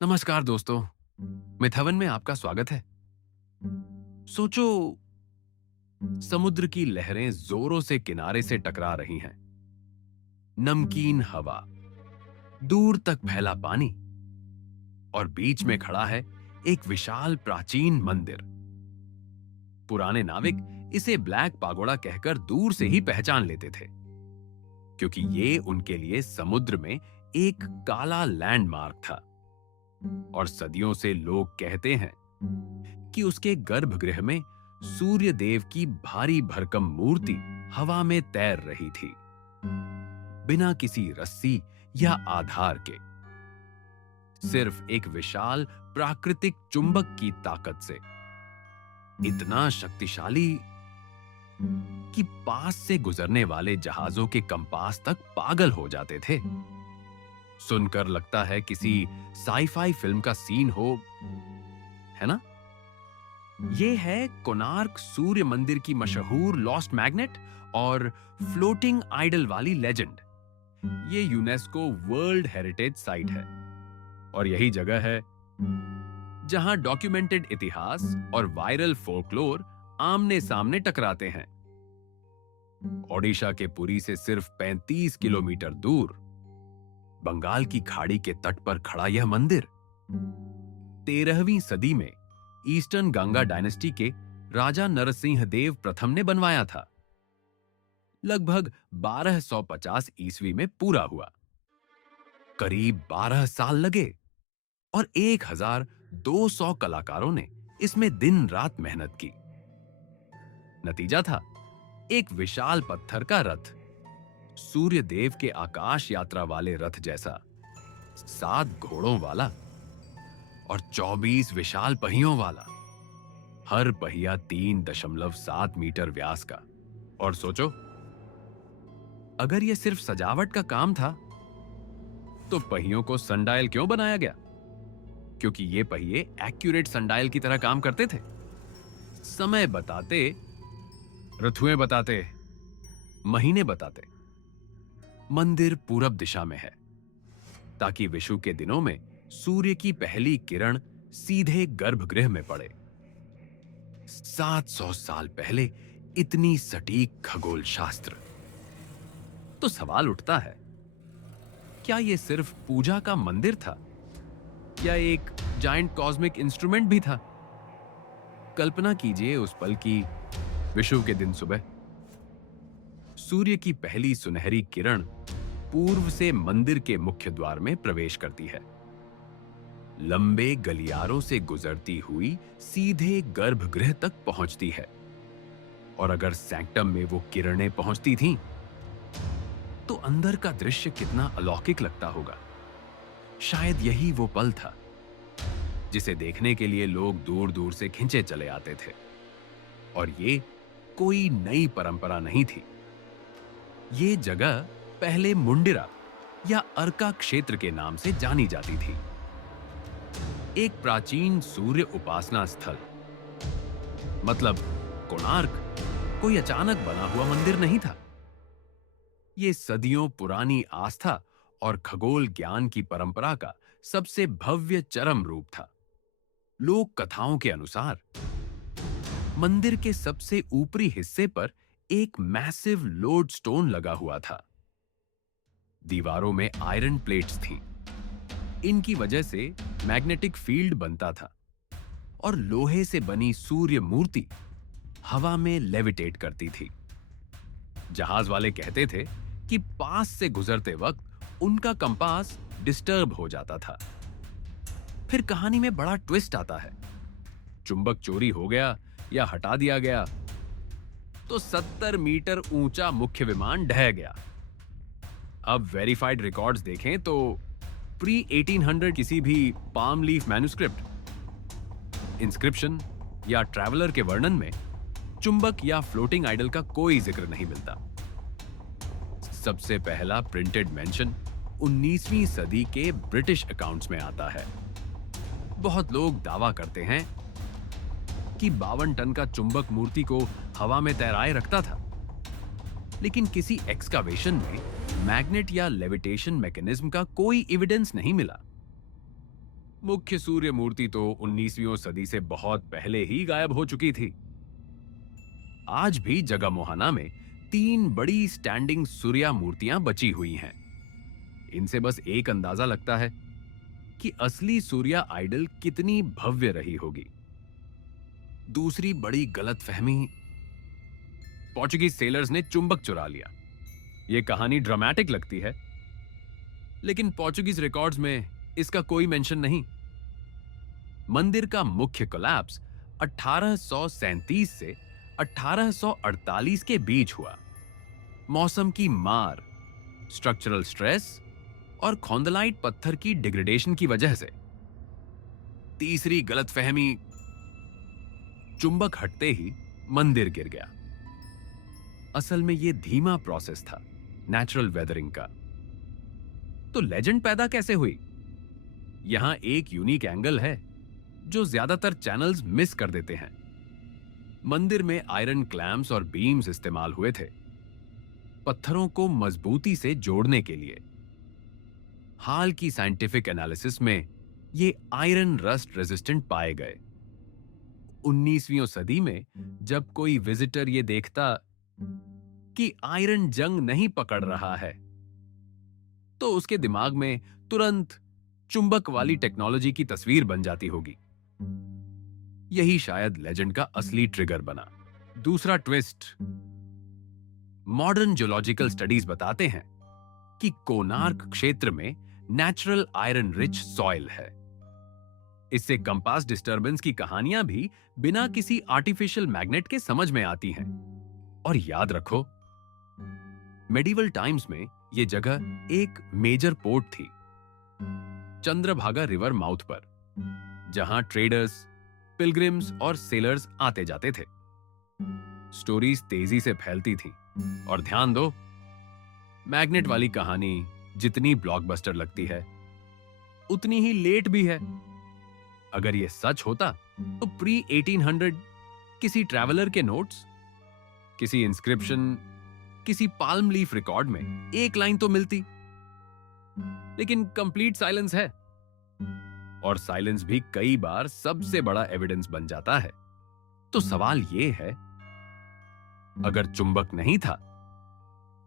नमस्कार दोस्तों। मिथवन में आपका स्वागत है। सोचो, समुद्र की लहरें जोरों से किनारे से टकरा रही हैं। नमकीन हवा, दूर तक फैला पानी और बीच में खड़ा है एक विशाल प्राचीन मंदिर। पुराने नाविक इसे ब्लैक पागोडा कहकर दूर से ही पहचान लेते थे, क्योंकि ये उनके लिए समुद्र में एक काला लैंडमार्क था। और सदियों से लोग कहते हैं कि उसके गर्भगृह में सूर्य देव की भारी भरकम मूर्ति हवा में तैर रही थी, बिना किसी रस्सी या आधार के, सिर्फ एक विशाल प्राकृतिक चुंबक की ताकत से। इतना शक्तिशाली कि पास से गुजरने वाले जहाजों के कंपास तक पागल हो जाते थे। सुनकर लगता है किसी साईफाई फिल्म का सीन हो, है ना? ये है कोणार्क सूर्य मंदिर की मशहूर लॉस्ट मैग्नेट और फ्लोटिंग आइडल वाली लेजेंड। ये यूनेस्को वर्ल्ड हेरिटेज साइट है और यही जगह है जहां डॉक्यूमेंटेड इतिहास और वायरल फोकलोर आमने सामने टकराते हैं। ओडिशा के पुरी से सिर्फ 35 किलोमीटर दूर बंगाल की खाड़ी के तट पर खड़ा यह मंदिर 13वीं सदी में ईस्टर्न गंगा डायनेस्टी के राजा नरसिंह देव प्रथम ने बनवाया था। लगभग 1250 ईस्वी में पूरा हुआ। करीब 12 साल लगे और 1200 कलाकारों ने इसमें दिन रात मेहनत की। नतीजा था एक विशाल पत्थर का रथ, सूर्य देव के आकाश यात्रा वाले रथ जैसा, 7 घोड़ों वाला और 24 विशाल पहियों वाला। हर पहिया 3.7 मीटर व्यास का। और सोचो, अगर यह सिर्फ सजावट का काम था तो पहियों को सनडायल क्यों बनाया गया? क्योंकि ये पहिए एक्यूरेट सनडायल की तरह काम करते थे। समय बताते, ऋतुएं बताते, महीने बताते। मंदिर पूरब दिशा में है ताकि विषु के दिनों में सूर्य की पहली किरण सीधे गर्भगृह में पड़े। 700 साल पहले इतनी सटीक खगोल शास्त्र। तो सवाल उठता है, क्या यह सिर्फ पूजा का मंदिर था या एक जायंट कॉस्मिक इंस्ट्रूमेंट भी था? कल्पना कीजिए उस पल की, विषु के दिन सुबह सूर्य की पहली सुनहरी किरण पूर्व से मंदिर के मुख्य द्वार में प्रवेश करती है। लंबे गलियारों से गुजरती हुई सीधे गर्भगृह तक पहुंचती है। और अगर सैंक्टम में वो किरणें पहुंचती थीं, तो अंदर का दृश्य कितना अलौकिक लगता होगा। शायद यही वो पल था जिसे देखने के लिए लोग दूर दूर से खिंचे चले आते थे। और ये कोई नई परंपरा नहीं थी। ये जगह पहले मुंडिरा या अर्का क्षेत्र के नाम से जानी जाती थी। एक प्राचीन सूर्य उपासना स्थल। मतलब कोणार्क कोई अचानक बना हुआ मंदिर नहीं था। ये सदियों पुरानी आस्था और खगोल ज्ञान की परंपरा का सबसे भव्य चरम रूप था। लोक कथाओं के अनुसार मंदिर के सबसे ऊपरी हिस्से पर एक मैसिव लोड स्टोन लगा हुआ था। दीवारों में आयरन प्लेट्स थीं। इनकी वजह से मैग्नेटिक फील्ड बनता था और लोहे से बनी सूर्य मूर्ति हवा में लेविटेट करती थी। जहाज वाले कहते थे कि पास से गुजरते वक्त उनका कंपास डिस्टर्ब हो जाता था। फिर कहानी में बड़ा ट्विस्ट आता है। चुंबक चोरी हो गया या हटा दिया गया तो 70 मीटर ऊंचा मुख्य विमान ढह गया। अब वेरीफाइड रिकॉर्ड्स देखें तो प्री 1800 किसी भी पाम लीफ मैन्युस्क्रिप्ट, इंस्क्रिप्शन या ट्रैवलर के वर्णन में चुंबक या फ्लोटिंग आइडल का कोई जिक्र नहीं मिलता। सबसे पहला प्रिंटेड मेंशन 19वीं सदी के ब्रिटिश अकाउंट्स में आता है। बहुत लोग दावा करते हैं कि 52 टन का चुंबक मूर्ति को हवा में तैराए रखता था, लेकिन किसी एक्सकावेशन में मैग्नेट या लेविटेशन मैकेनिज्म का कोई एविडेंस नहीं मिला। मुख्य सूर्य मूर्ति तो 19वीं सदी से बहुत पहले ही गायब हो चुकी थी। आज भी जगमोहना में 3 बड़ी स्टैंडिंग सूर्या मूर्तियां बची हुई हैं। इनसे बस एक अंदाजा लगता है कि असली सूर्या आइडल कितनी भव्य रही होगी। दूसरी बड़ी गलतफहमी, पोर्चुगीज सेलर्स ने चुंबक चुरा लिया। यह कहानी ड्रामेटिक लगती है, लेकिन पोर्चुगीज रिकॉर्ड्स में इसका कोई मेंशन नहीं। मंदिर का मुख्य कोलैप्स 1837 से 1848 के बीच हुआ। मौसम की मार, स्ट्रक्चरल स्ट्रेस और खोंदलाइट पत्थर की डिग्रेडेशन की वजह से। तीसरी गलतफहमी, चुंबक हटते ही मंदिर गिर गया। असल में यह धीमा प्रोसेस था, नेचुरल वेदरिंग का। तो लेजेंड पैदा कैसे हुई? यहां एक यूनिक एंगल है जो ज्यादातर चैनल्स मिस कर देते हैं। मंदिर में आयरन क्लैम्प्स और बीम्स इस्तेमाल हुए थे, पत्थरों को मजबूती से जोड़ने के लिए। हाल की साइंटिफिक एनालिसिस में ये आयरन रस्ट रेजिस्टेंट पाए गए। 19वीं सदी में जब कोई विजिटर ये देखता कि आयरन जंग नहीं पकड़ रहा है, तो उसके दिमाग में तुरंत चुंबक वाली टेक्नोलॉजी की तस्वीर बन जाती होगी। यही शायद लेजेंड का असली ट्रिगर बना। दूसरा ट्विस्ट, मॉडर्न जियोलॉजिकल स्टडीज बताते हैं कि कोणार्क क्षेत्र में नेचुरल आयरन रिच सॉइल है। इससे कंपास डिस्टरबेंस की कहानियां भी बिना किसी आर्टिफिशियल मैग्नेट के समझ में आती हैं। और याद रखो, मेडिवल टाइम्स में यह जगह एक मेजर पोर्ट थी, चंद्रभागा रिवर माउथ पर, जहां ट्रेडर्स, पिलग्रिम्स और सेलर्स आते जाते थे। स्टोरीज तेजी से फैलती थी। और ध्यान दो, मैग्नेट वाली कहानी जितनी ब्लॉकबस्टर लगती है, उतनी ही लेट भी है। अगर यह सच होता तो प्री 1800 किसी ट्रैवलर के नोट्स, किसी इंस्क्रिप्शन, किसी पाल्म लीफ रिकॉर्ड में एक लाइन तो मिलती। लेकिन कंप्लीट साइलेंस है, और साइलेंस भी कई बार सबसे बड़ा एविडेंस बन जाता है। तो सवाल यह है, अगर चुंबक नहीं था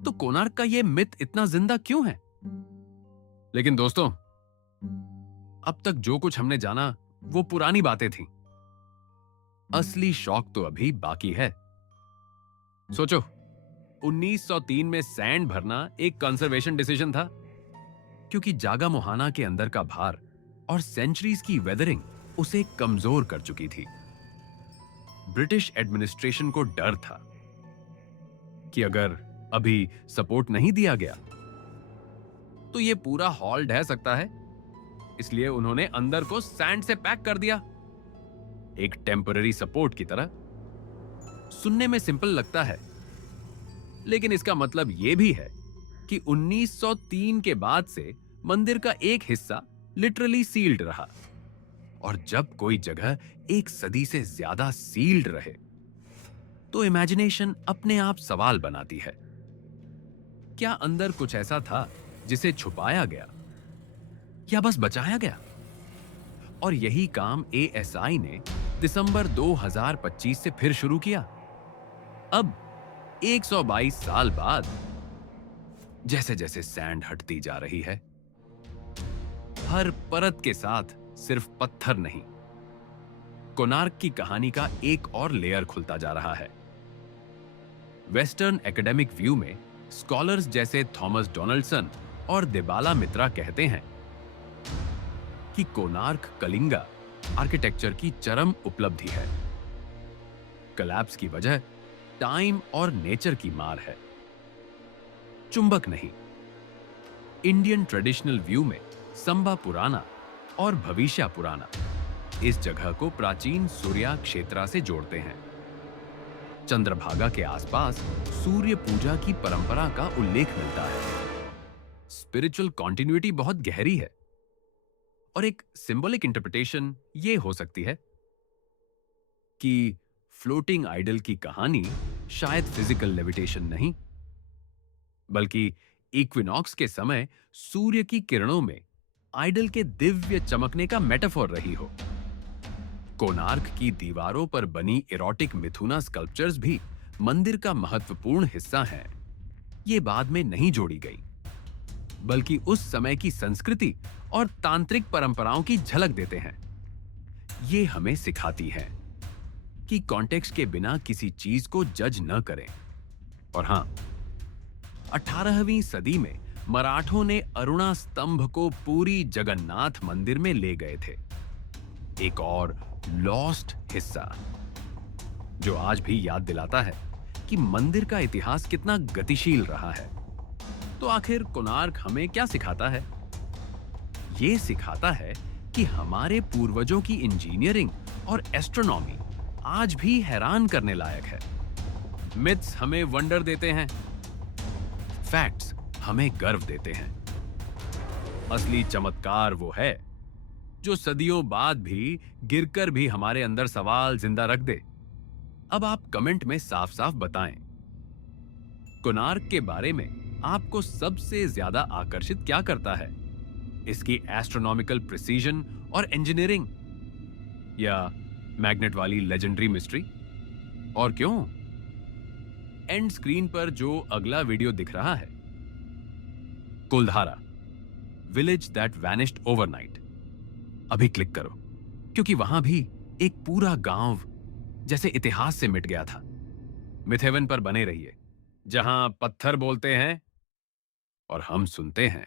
तो कोणार्क का यह मिथ इतना जिंदा क्यों है? लेकिन दोस्तों, अब तक जो कुछ हमने जाना वो पुरानी बातें थीं। असली शौक तो अभी बाकी है। सोचो, 1903 में सैंड भरना एक कंजर्वेशन डिसीजन था, क्योंकि जागामोहाना के अंदर का भार और सेंचुरीज की वेदरिंग उसे कमजोर कर चुकी थी। ब्रिटिश एडमिनिस्ट्रेशन को डर था कि अगर अभी सपोर्ट नहीं दिया गया तो यह पूरा हॉल ढह सकता है। इसलिए उन्होंने अंदर को सैंड से पैक कर दिया, एक टेम्पररी सपोर्ट की तरह। सुनने में सिंपल लगता है, लेकिन इसका मतलब यह भी है कि 1903 के बाद से मंदिर का एक हिस्सा लिटरली सील्ड रहा। और जब कोई जगह एक सदी से ज्यादा सील्ड रहे, तो इमेजिनेशन अपने आप सवाल बनाती है। क्या अंदर कुछ ऐसा था जिसे छुपाया गया, या बस बचाया गया? और यही काम एएसआई ने दिसंबर 2025 से फिर शुरू किया। अब 122 साल बाद, जैसे जैसे सैंड हटती जा रही है, हर परत के साथ सिर्फ पत्थर नहीं, कोणार्क की कहानी का एक और लेयर खुलता जा रहा है। वेस्टर्न एकेडमिक व्यू में स्कॉलर्स जैसे थॉमस डोनाल्डसन और देबाला मित्रा कहते हैं कि कोणार्क कलिंगा आर्किटेक्चर की चरम उपलब्धि है। कोलैप्स की वजह टाइम और नेचर की मार है, चुंबक नहीं। इंडियन ट्रेडिशनल व्यू में संबा पुराना और भविष्य पुराना इस जगह को प्राचीन सूर्या क्षेत्रा से जोड़ते हैं। चंद्रभागा के आसपास सूर्य पूजा की परंपरा का उल्लेख मिलता है। स्पिरिचुअल कॉन्टिन्यूटी बहुत गहरी है, और एक सिंबॉलिक इंटरप्रिटेशन यह हो सकती है कि फ्लोटिंग आइडल की कहानी शायद फिजिकल लेविटेशन नहीं, बल्कि इक्विनॉक्स के समय सूर्य की किरणों में आइडल के दिव्य चमकने का मेटाफोर रही हो। कोणार्क की दीवारों पर बनी इरोटिक मिथुना स्कल्पचर्स भी मंदिर का महत्वपूर्ण हिस्सा हैं। ये बाद में नहीं जोड़ी गई, बल्कि उस समय की संस्कृति और तांत्रिक परंपराओं की झलक देते हैं। ये हमें सिखाती है कि कॉन्टेक्स्ट के बिना किसी चीज को जज न करें। और हां, 18वीं सदी में मराठों ने अरुणा स्तंभ को पूरी जगन्नाथ मंदिर में ले गए थे। एक और लॉस्ट हिस्सा जो आज भी याद दिलाता है कि मंदिर का इतिहास कितना गतिशील रहा है। तो आखिर कोणार्क हमें क्या सिखाता है? ये सिखाता है कि हमारे पूर्वजों की इंजीनियरिंग और एस्ट्रोनॉमी आज भी हैरान करने लायक है। मिथ्स हमें वंडर देते हैं, फैक्ट्स हमें गर्व देते हैं। असली चमत्कार वो है जो सदियों बाद भी गिरकर भी हमारे अंदर सवाल जिंदा रख दे। अब आप कमेंट में साफ साफ बताएं, कोणार्क के बारे में आपको सबसे ज्यादा आकर्षित क्या करता है? इसकी एस्ट्रोनॉमिकल प्रिसीजन और इंजीनियरिंग, या मैग्नेट वाली लेजेंडरी मिस्ट्री? और क्यों? एंड स्क्रीन पर जो अगला वीडियो दिख रहा है, कुलधारा, विलेज दैट वैनिश्ड ओवरनाइट, अभी क्लिक करो, क्योंकि वहां भी एक पूरा गांव जैसे इतिहास से मिट गया था। मिथहेवन पर बने रहिए, जहां पत्थर बोलते हैं और हम सुनते हैं।